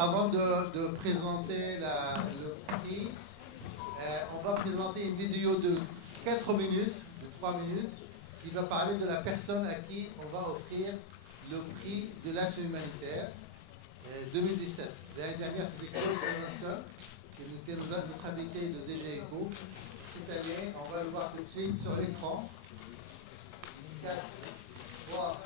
Avant de présenter le prix, on va présenter une vidéo de 4 minutes, de 3 minutes, qui va parler de la personne à qui on va offrir le prix de l'action humanitaire 2017. L'année dernière, c'était Claude Johnson, qui était notre invité de DG ECO. Cette année, on va le voir tout de suite sur l'écran. 4, 3.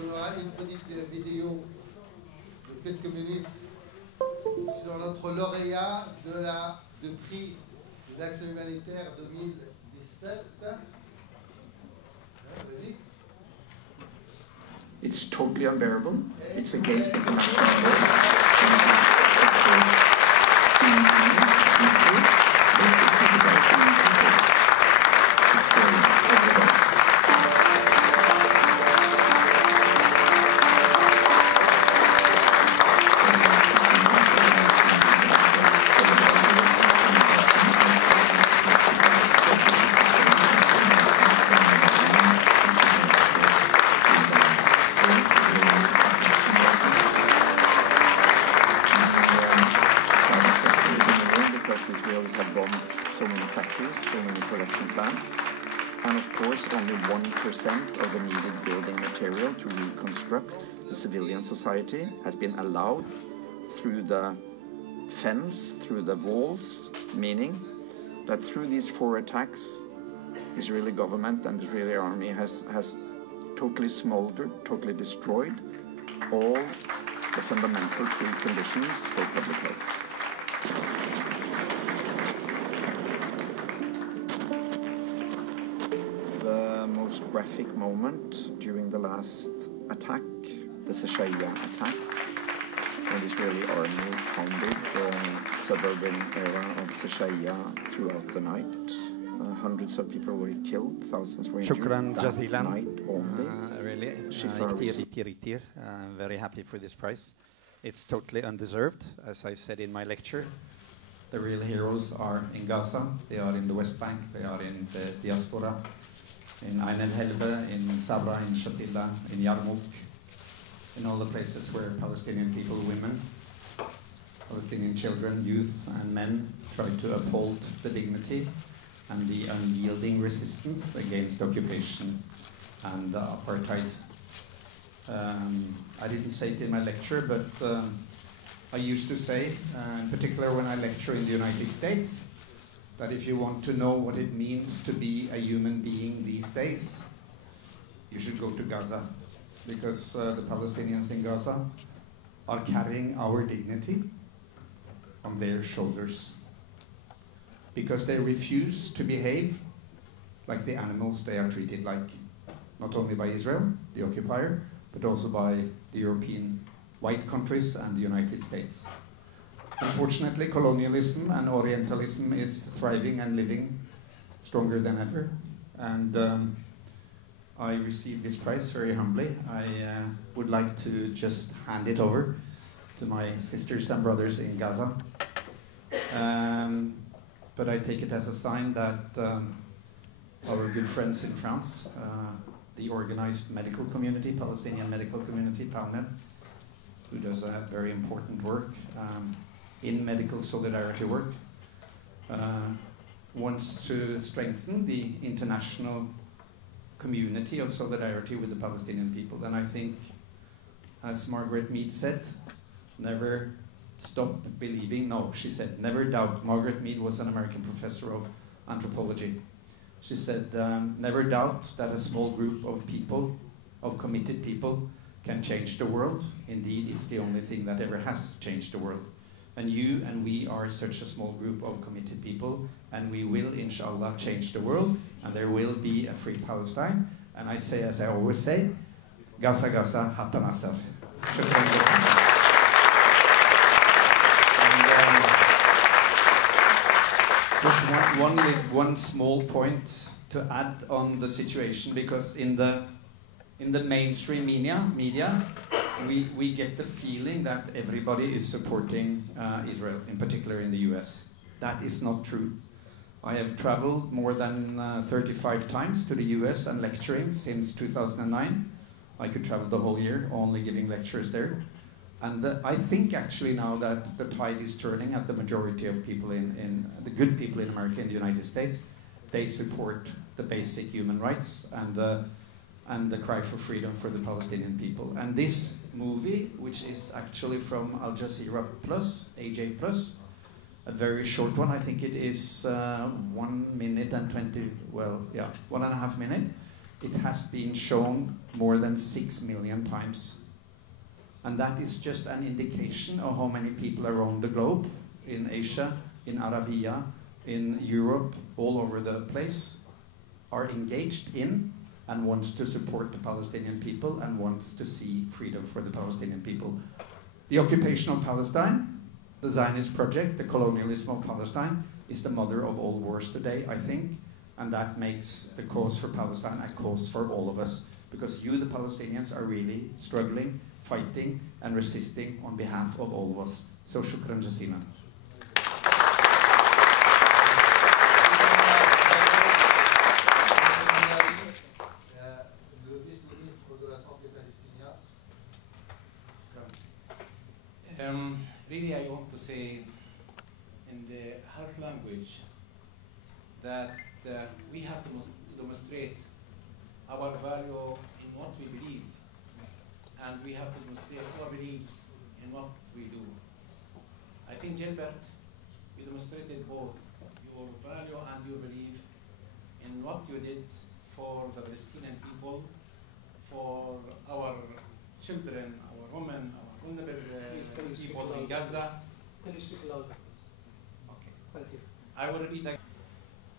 On aura une petite vidéo de quelques minutes sur notre lauréat de prix de l'action humanitaire 2017. Vas-y. It's totally unbearable. It's against international law. Of the needed building material to reconstruct the civilian society has been allowed through the fence, through the walls, meaning that through these 4 attacks, Israeli government and Israeli army has totally smoldered, totally destroyed all the fundamental preconditions for public health. Graphic moment during the last attack, the Sheshaya attack, when the Israeli army pounded the suburban area of Sheshaya throughout the night. Hundreds of people were killed, thousands were injured that night only. Really, riktig. Very happy for this prize. It's totally undeserved, as I said in my lecture. The real heroes are in Gaza, they are in the West Bank, they are in the diaspora. In Ain el-Helbe, in Sabra, in Shatila, in Yarmouk, in all the places where Palestinian people, women, Palestinian children, youth and men try to uphold the dignity and the unyielding resistance against occupation and apartheid. I didn't say it in my lecture, but I used to say, in particular when I lecture in the United States, that if you want to know what it means to be a human being these days, you should go to Gaza, because the Palestinians in Gaza are carrying our dignity on their shoulders, because they refuse to behave like the animals they are treated like, not only by Israel, the occupier, but also by the European white countries and the United States. Unfortunately, colonialism and Orientalism is thriving and living stronger than ever. And I received this prize very humbly. I would like to just hand it over to my sisters and brothers in Gaza. But I take it as a sign that our good friends in France, the organized medical community, Palestinian medical community, PalMed, who does a very important work, in medical solidarity work, wants to strengthen the international community of solidarity with the Palestinian people. And I think, as Margaret Mead said, never stop believing, no, she said, never doubt. Margaret Mead was an American professor of anthropology. She said, never doubt that a small group of people, of committed people, can change the world. Indeed, it's the only thing that ever has changed the world. And you and we are such a small group of committed people, and we will, inshallah, change the world, and there will be a free Palestine. And I say, as I always say, Gaza, Gaza, Hatta Nasser. Just one small point to add on the situation, because in the mainstream media, we get the feeling that everybody is supporting Israel, in particular in the US. That is not true. I have traveled more than 35 times to the US and lecturing since 2009. I could travel the whole year only giving lectures there. And I think actually now that the tide is turning at the majority of people in the good people in America, in the United States, they support the basic human rights and the cry for freedom for the Palestinian people. And this movie, which is actually from Al Jazeera Plus, AJ Plus, a very short one, I think it is 1 minute and 20, well, yeah, 1.5 minutes. It has been shown more than 6 million times. And that is just an indication of how many people around the globe, in Asia, in Arabia, in Europe, all over the place, are engaged in and wants to support the Palestinian people and wants to see freedom for the Palestinian people. The occupation of Palestine, the Zionist project, the colonialism of Palestine, is the mother of all wars today, I think, and that makes the cause for Palestine a cause for all of us, because you, the Palestinians, are really struggling, fighting, and resisting on behalf of all of us. So shukran jazilan. Really, I want to say in the health language that we have to demonstrate our value in what we believe, and we have to demonstrate our beliefs in what we do. I think, Gilbert, you demonstrated both your value and your belief in what you did for the Palestinian people, for our children, our women, our vulnerable people in Gaza. Can you speak louder? Okay. Thank you. I will repeat again.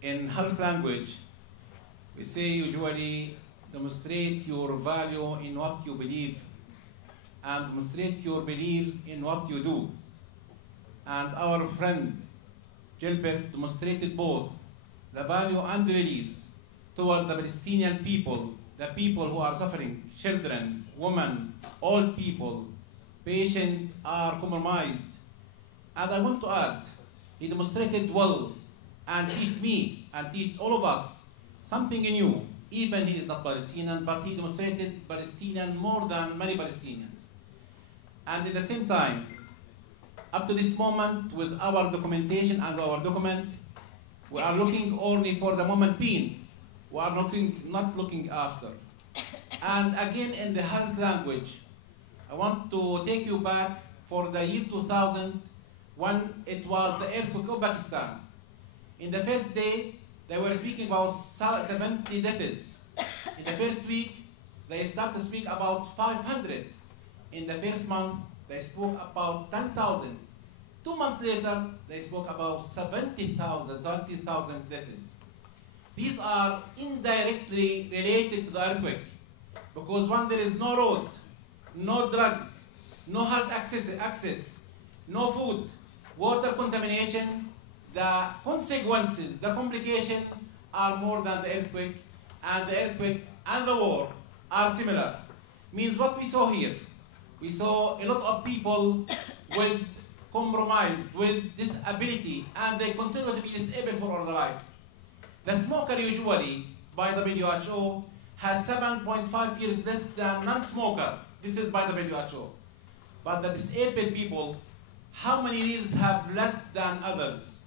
In health language, we say usually demonstrate your value in what you believe and demonstrate your beliefs in what you do. And our friend Gilbert demonstrated both the value and the beliefs toward the Palestinian people, the people who are suffering, children, women, old people, patients are compromised. And I want to add, he demonstrated well and teach me and teach all of us something new. Even he is not Palestinian, but he demonstrated Palestinian more than many Palestinians. And at the same time, up to this moment, with our documentation and our document, we are looking only for the moment being. We are not looking after. And again, in the health language, I want to take you back for the year 2000, when it was the earthquake of Pakistan. In the first day, they were speaking about 70 deaths. In the first week, they started to speak about 500. In the first month, they spoke about 10,000. 2 months later, they spoke about 70,000 deaths. These are indirectly related to the earthquake, because when there is no road, no drugs, no health access, no food, water contamination, the consequences, the complications are more than the earthquake, and the earthquake and the war are similar. Means what we saw here, we saw a lot of people with compromised, with disability, and they continue to be disabled for all their life. The smoker usually, by the WHO, has 7.5 years less than non-smoker. This is by the WHO. But the disabled people, how many years have less than others?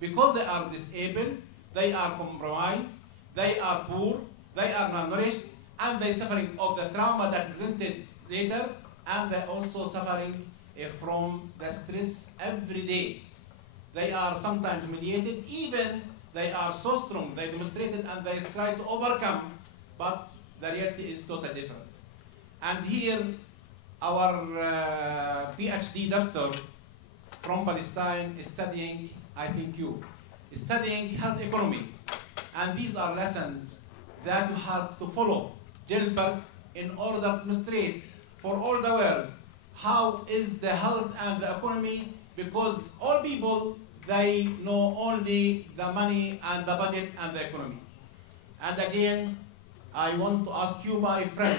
Because they are disabled, they are compromised, they are poor, they are malnourished, and they are suffering of the trauma that presented later, and they are also suffering from the stress every day. They are sometimes humiliated, even they are so strong, they demonstrated and they try to overcome, but the reality is totally different. And here, our PhD doctor from Palestine is studying, I think you, is studying health economy. And these are lessons that you have to follow, Gilbert, in order to demonstrate for all the world how is the health and the economy, because all people, they know only the money and the budget and the economy. And again, I want to ask you, my friend,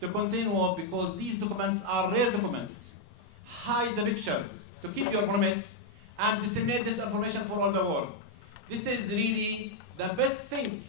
to continue, because these documents are rare documents. Hide the pictures to keep your promise and disseminate this information for all the world. this is really the best thing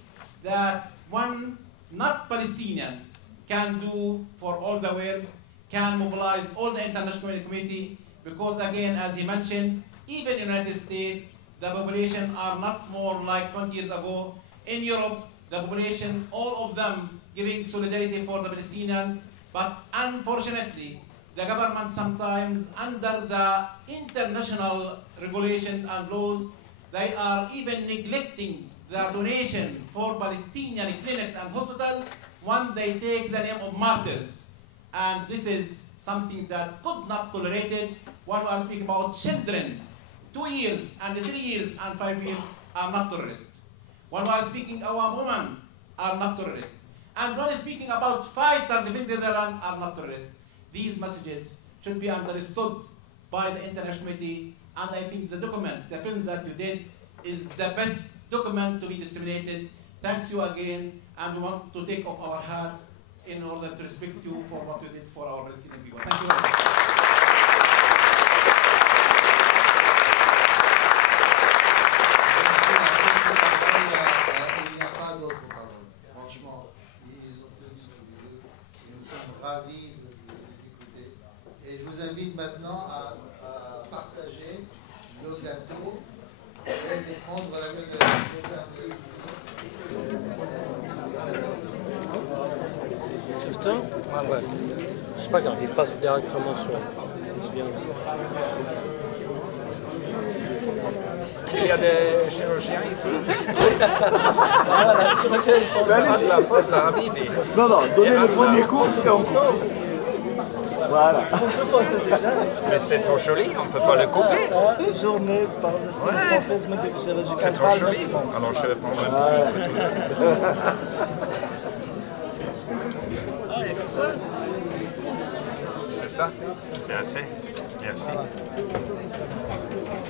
that one not Palestinian can do for all the world, can mobilize all the international community, because again, as he mentioned, even in the United States, the population are not more like 20 years ago. In Europe, the population, all of them giving solidarity for the Palestinian, but unfortunately, the government sometimes, under the international regulations and laws, they are even neglecting the donation for Palestinian clinics and hospitals when they take the name of martyrs. And this is something that could not be tolerated when we are speaking about children. 2 years and 3 years and 5 years are not terrorists. When we are speaking our women are not terrorists. And when speaking about fighter defending the land are not terrorists. These messages should be understood by the international community, and I think the document, the film that you did, is the best document to be disseminated. Thanks you again, and we want to take off our hats in order to respect you for what you did for our Palestinian people. Thank you very much. Il n'y a pas d'autres paroles. Franchement, ils ont tenu tous les deux et nous sommes ravis de les écouter. Et je vous invite maintenant à partager le gâteau et de prendre la gueule de la Ouais. C'est pas grave, il passe directement sur. Bien. Il y a des chirurgiens ici. Non, non, donnez le premier coup et on coupe. Voilà. Mais c'est trop joli, on ne peut pas le couper. Journée palestino-française médico-chirurgicale. C'est trop joli. Alors je vais prendre un petit. Ah, et comme ça. C'est ça, c'est assez. Merci.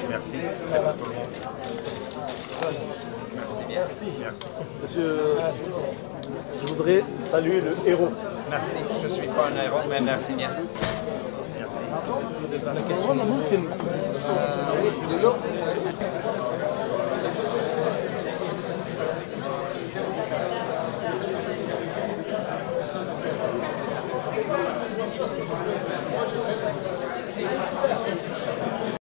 Merci. C'est pour tout le monde. Merci bien. Merci. Monsieur, je voudrais saluer le héros. Merci. Je ne suis pas un héros, mais merci bien. Merci. Oui, de l'eau.